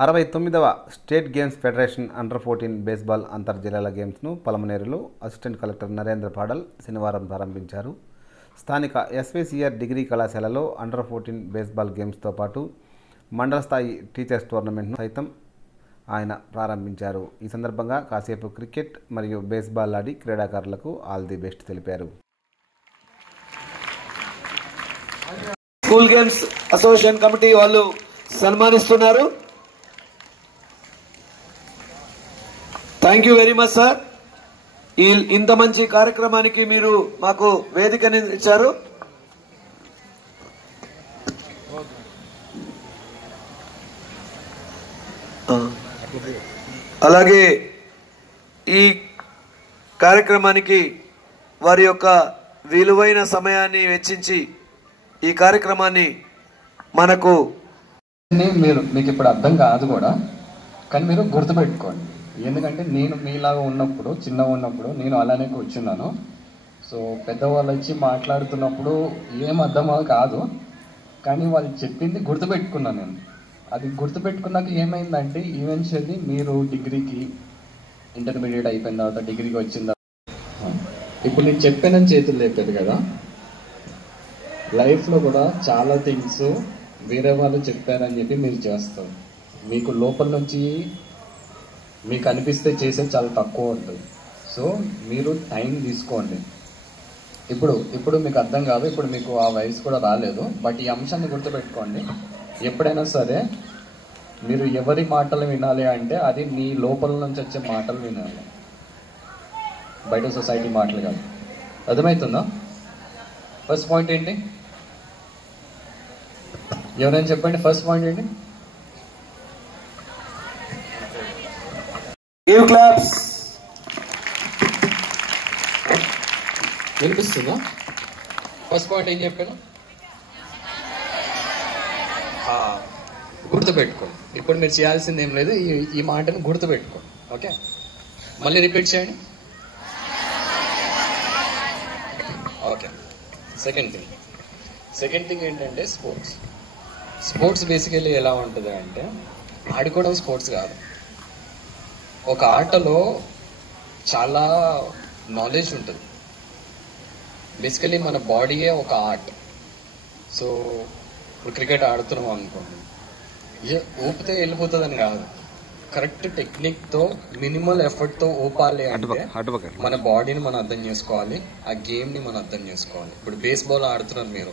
69వ State Games Federation అండర్-14 baseball అంతర్జిల్లాల గేమ్స్ను పలమనేరులో అసిస్టెంట్ కలెక్టర్ నరేంద్ర పాడల్ శనివారం ప్రారంభించారు. స్థానిక ఎస్వీసీఆర్ డిగ్రీ కళాశాలలో అండర్-14 బేస్బాల్ గేమ్స్తో పాటు మండల స్థాయి టీచర్స్ టోర్నమెంట్ను సైతం ఆయన ప్రారంభించారు. ఈ సందర్భంగా కాసేపు క్రికెట్ మరియు బేస్బాల్ ఆడి క్రీడాకారులకు ఆల్ ది బెస్ట్ తెలిపారు. స్కూల్ గేమ్స్ అసోసియేషన్ కమిటీ వాళ్ళు సన్మానిస్తున్నారు. Thank you very much sir. ఇంత మంచి కార్యక్రమానికి మీరు మాకు వేదికని ఇచ్చారు. అలాగే ఈ కార్యక్రమానికి వారి యొక్క విలువైన సమయాన్ని వెచ్చించి ఈ కార్యక్రమాన్ని మనకు మీకు ఇప్పుడు అర్థం కాదు కూడా, కానీ మీరు గుర్తుపెట్టుకోండి. ఎందుకంటే నేను మీలాగా ఉన్నప్పుడు, చిన్నగా ఉన్నప్పుడు నేను అలానే కూర్చున్నాను. సో పెద్దవాళ్ళు వచ్చి మాట్లాడుతున్నప్పుడు ఏం అర్థమో కాదు, కానీ వాళ్ళు చెప్పింది గుర్తుపెట్టుకున్నాను నేను. అది గుర్తుపెట్టుకున్నాక ఏమైందంటే ఈవెన్చువల్లీ మీరు డిగ్రీకి ఇంటర్మీడియట్ అయిపోయిన తర్వాత డిగ్రీకి వచ్చిన తర్వాత ఇప్పుడు నేను చెప్పానని చేతులు లేపేది కదా, లైఫ్లో కూడా చాలా థింగ్స్ వేరే వాళ్ళు చెప్పారని చెప్పి మీరు చేస్తారు. మీకు లోపల నుంచి మీకు అనిపిస్తే చేసేది చాలా తక్కువ ఉంటుంది. సో మీరు టైం తీసుకోండి. ఇప్పుడు మీకు అర్థం కాదు, ఇప్పుడు మీకు ఆ వయసు కూడా రాలేదు. బట్ ఈ అంశాన్ని గుర్తుపెట్టుకోండి. ఎప్పుడైనా సరే మీరు ఎవరి మాటలు వినాలి అంటే అది మీ లోపల నుంచి వచ్చే మాటలు వినాలి, బయట సొసైటీ మాటలు కాదు. అర్థమవుతుందా? ఫస్ట్ పాయింట్ ఏంటి? ఎవరైనా చెప్పండి. ఫస్ట్ పాయింట్ ఏంటి? Give claps. వినిపిస్తుందా? ఫస్ట్ పాయింట్ ఏం చెప్పాను? గుర్తుపెట్టుకోండి. ఇప్పుడు మీరు చేయాల్సింది ఏం లేదు, ఈ మాటను గుర్తుపెట్టుకోండి. ఓకే, మళ్ళీ రిపీట్ చేయండి. ఓకే. సెకండ్ థింగ్ ఏంటంటే స్పోర్ట్స్ బేసికలీ ఎలా ఉంటుంది అంటే ఆడుకోవడం స్పోర్ట్స్ కాదు. ఒక ఆటలో చాలా నాలెడ్జ్ ఉంటుంది. బేసికలీ మన బాడీయే ఒక ఆర్ట్. సో ఇప్పుడు క్రికెట్ ఆడుతున్నాం అనుకోండి, ఊపితే వెళ్ళిపోతుందని కాదు, కరెక్ట్ టెక్నిక్తో మినిమల్ ఎఫర్ట్తో ఊపాలి అంటే మన బాడీని మనం అర్థం చేసుకోవాలి, ఆ గేమ్ని మనం అర్థం చేసుకోవాలి. ఇప్పుడు బేస్బాల్ ఆడుతున్నారు మీరు,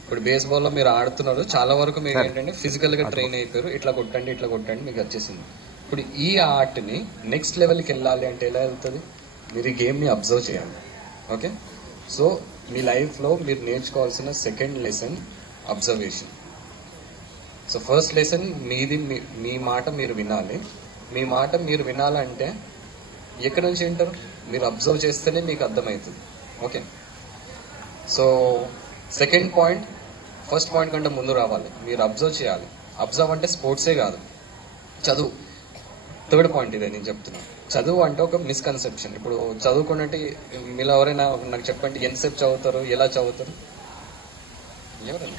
ఇప్పుడు బేస్బాల్లో మీరు ఆడుతున్నారు, చాలా వరకు మీరు ఏంటంటే ఫిజికల్గా ట్రైన్ అయిపోయారు. ఇట్లా కొట్టండి మీకు వచ్చేసింది. ఇప్పుడు ఈ ఆర్ట్ని నెక్స్ట్ లెవెల్కి వెళ్ళాలి అంటే ఎలా వెళ్తుంది? మీరు ఈ గేమ్ని అబ్జర్వ్ చేయాలి. ఓకే, సో మీ లైఫ్లో మీరు నేర్చుకోవాల్సిన second lesson observation. So first lesson మీ మాట మీరు వినాలి. మీ మాట మీరు వినాలంటే ఎక్కడి నుంచి వింటారు? మీరు అబ్జర్వ్ చేస్తేనే మీకు అర్థమవుతుంది. Okay, so second point first point కంటే ముందు రావాలి. మీరు అబ్జర్వ్ చేయాలి. అబ్జర్వ్ అంటే స్పోర్ట్సే కాదు, చదువు. థర్డ్ పాయింట్ ఇదే నేను చెప్తున్నాను. చదువు అంటే ఒక మిస్కన్సెప్షన్. ఇప్పుడు చదువుకున్నట్టు మీరు ఎవరైనా నాకు చెప్పండి, ఎంతసేపు చదువుతారు, ఎలా చదువుతారు? ఎవరైనా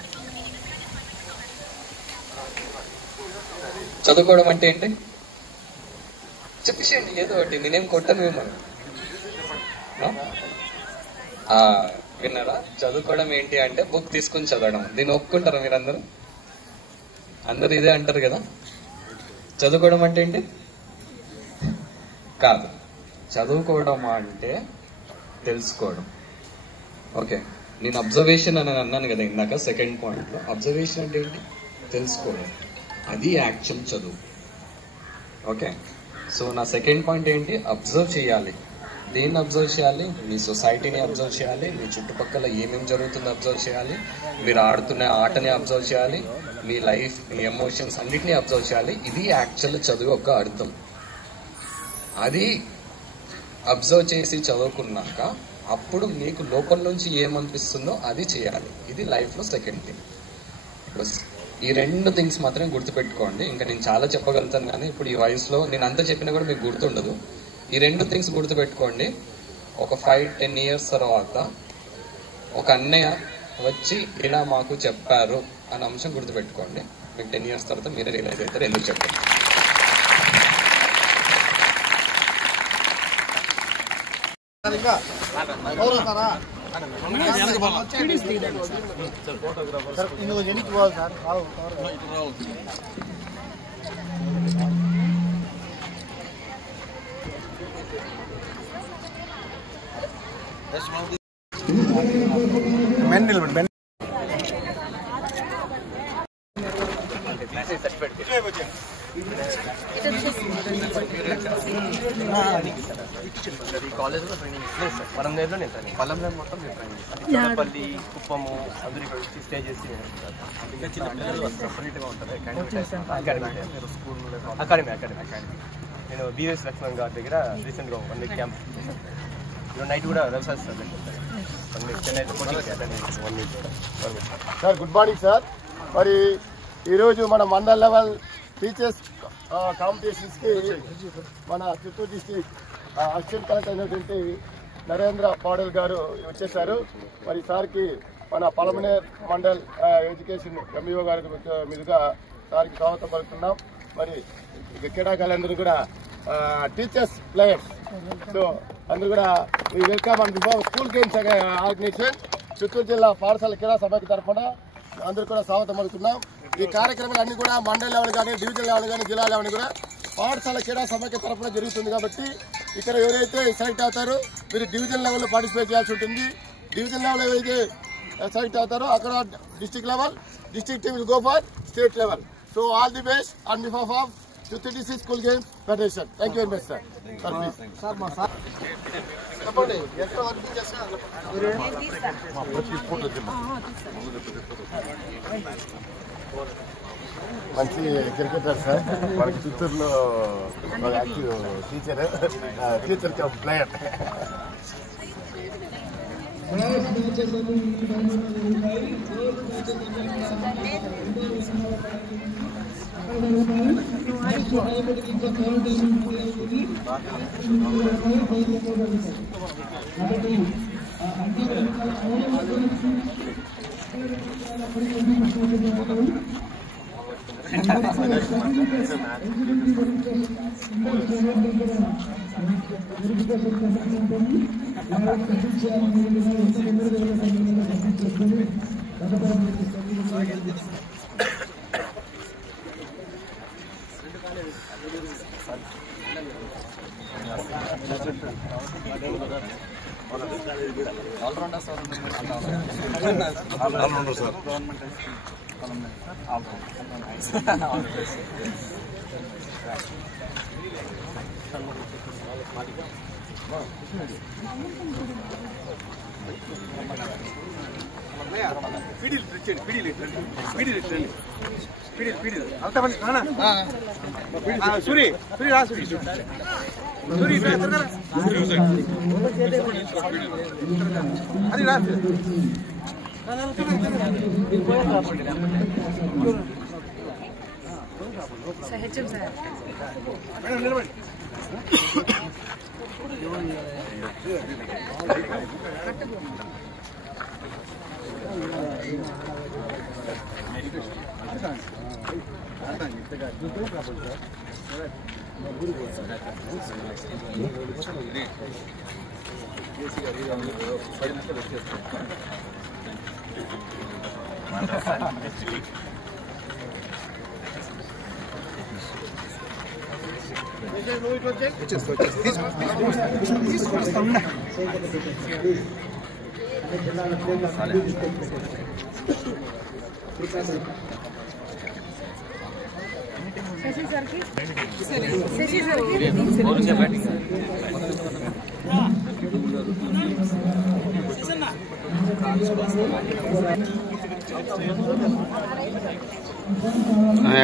చదువుకోవడం అంటే ఏంటి చెప్పేసేయండి, ఏదో ఒకటి. నేనేం కొట్టను మిమ్మల్ని. విన్నారా? చదువుకోవడం ఏంటి అంటే బుక్ తీసుకుని చదవడం. దీన్ని ఒప్పుకుంటారా మీరందరూ? అందరూ ఇదే అంటారు కదా. చదువుకోవడం అంటే ఏంటి? కాదు, చదువుకోవడం అంటే తెలుసుకోవడం. ఓకే, నేను అబ్జర్వేషన్ అని అన్నాను కదా ఇందాక సెకండ్ పాయింట్లో. అబ్జర్వేషన్ అంటే ఏంటి? తెలుసుకోవడం. అది యాక్చువల్ చదువు. ఓకే, సో నా సెకండ్ పాయింట్ ఏంటి? అబ్జర్వ్ చేయాలి. దేన్ని అబ్జర్వ్ చేయాలి? మీ సొసైటీని అబ్జర్వ్ చేయాలి, మీ చుట్టుపక్కల ఏమేమి జరుగుతుందో అబ్జర్వ్ చేయాలి, మీరు ఆడుతున్న ఆటని అబ్జర్వ్ చేయాలి, మీ లైఫ్, మీ ఎమోషన్స్ అన్నిటినీ అబ్జర్వ్ చేయాలి. ఇది యాక్చువల్ చదువు యొక్క అర్థం. అది అబ్జర్వ్ చేసి చదువుకున్నాక అప్పుడు మీకు లోపల నుంచి ఏమనిపిస్తుందో అది చేయాలి. ఇది లైఫ్లో సెకండ్ థింగ్. ఈ రెండు థింగ్స్ మాత్రమే గుర్తుపెట్టుకోండి. ఇంకా నేను చాలా చెప్పగలుగుతాను, కానీ ఇప్పుడు ఈ వయసులో నేను అంతా చెప్పినా కూడా మీకు గుర్తుండదు. ఈ రెండు థింగ్స్ గుర్తుపెట్టుకోండి. ఒక 5-10 years తర్వాత ఒక అన్నయ్య వచ్చి ఇలా మాకు చెప్పారు అన్న అంశం గుర్తుపెట్టుకోండి. మీకు 10 years తర్వాత మీరే రియలైజ్ అవుతారు ఎందుకు చెప్పారు. కాలేజ్లో ట్రైనింగ్ ఇస్తుంది సార్. పలంనేరులో నేను ట్రైనింగ్, పలంనేరు మొత్తం నేను ట్రైనింగ్ ఇస్తాను. పల్లి కుప్పము అందరూ ఇక్కడ వచ్చి స్టే చేసి ఇంకా చిన్న పిల్లలు సపరేట్గా ఉంటుంది. అకాడమీ నేను బిఎస్ లక్ష్మణ్ గారి దగ్గర రీసెంట్గా 1 వీక్ క్యాంప్ చేశాను. ఈరోజు నైట్ కూడా రవిసార్ సార్ చెన్నైలో coaching 1 week. Sir good morning sir. మరి ఈరోజు మన మండల్ లెవెల్ టీచర్స్ కాంపిటీషన్స్కి మన చిత్తూరు డిస్ట్రిక్ట్ అసిస్టెంట్ కలెక్టర్ అయినటువంటి నరేంద్ర పాడల్ గారు వచ్చేసారు. మరి సార్కి మన పలమనేర్ మండల్ ఎడ్యుకేషన్ ఎంఈఓ గారి మీదుగా సార్కి స్వాగతం పలుకుతున్నాం. మరి క్రీడాకారులందరూ కూడా టీచర్స్ ప్లేయర్స్, సో అందరూ కూడా ఈ welcome and before school games organization Chittoor జిల్లా పాఠశాల క్రీడా సభకి తరఫున అందరూ కూడా స్వాగతం పలుకుతున్నాం. ఈ కార్యక్రమాలు అన్ని కూడా మండల్ లెవెల్ కానీ, డివిజన్ లెవెల్ కానీ, జిల్లా లెవెల్ కూడా పాఠశాల క్రీడా సభకి తరఫున జరుగుతుంది. కాబట్టి ఇక్కడ ఎవరైతే సెలెక్ట్ అవుతారో మీరు డివిజన్ లెవెల్లో పార్టిసిపేట్ చేయాల్సి ఉంటుంది. డివిజన్ లెవెల్ ఏవైతే సెలెక్ట్ అవుతారో అక్కడ district level, district team will go for state level. So all the best on behalf of Chittoor district school games federation. Thank you very much sir. మంచి cricketer sir, మనకి చిత్తూరులో teacher come player.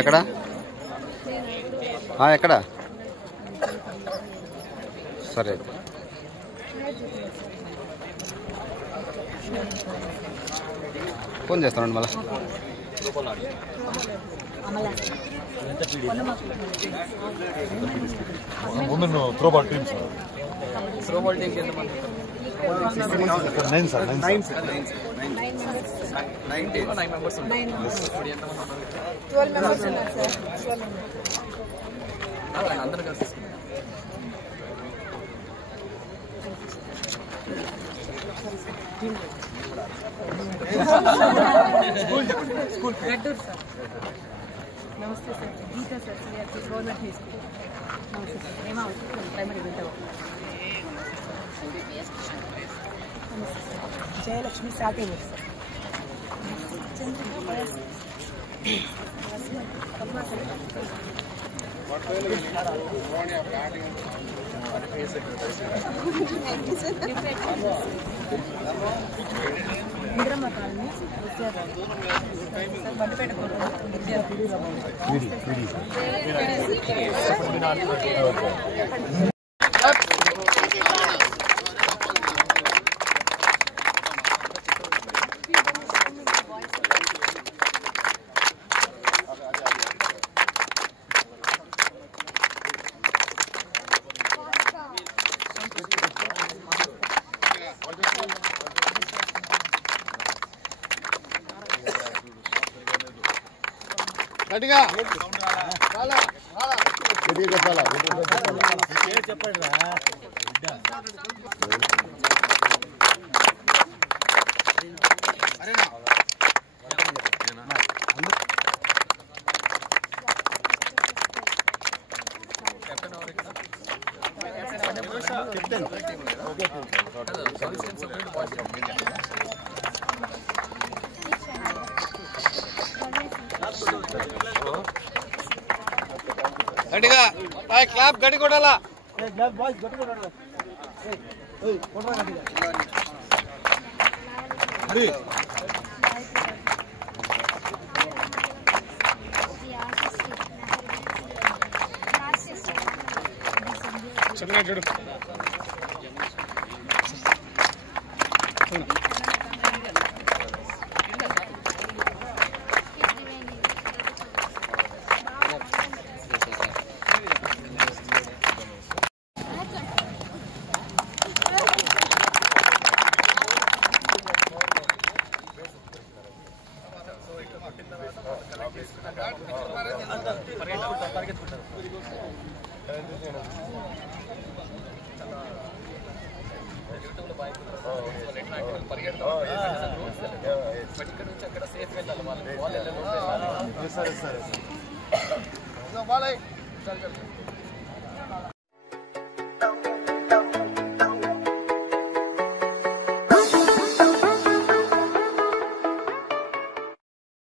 ఎక్కడ ఎక్కడ సరే phone చేస్తానండి మళ్ళీ. women throwball team sir. Throwball టీంకి ఎంతమంది? 9 sir. 9 members ఉన్నారు. ఇప్పుడు ఎంతమంది ఉన్నారు? 12 members ఉన్నారు సార్. 12 members అందరూ కలిసి గడ్డూరు సార్. నమస్తే sir. Geeta sir, CRP government high school. నమస్తే సార్. ఏమా ప్రైమరీ వింటావా? జయలక్ష్మి సాకేమూర్ sir. Indiramma colony SR sir. Bandipeta గట్టిగా చెప్పండి. గట్టిగా క్లాప్ గట్టి కొట్టాలా. సరే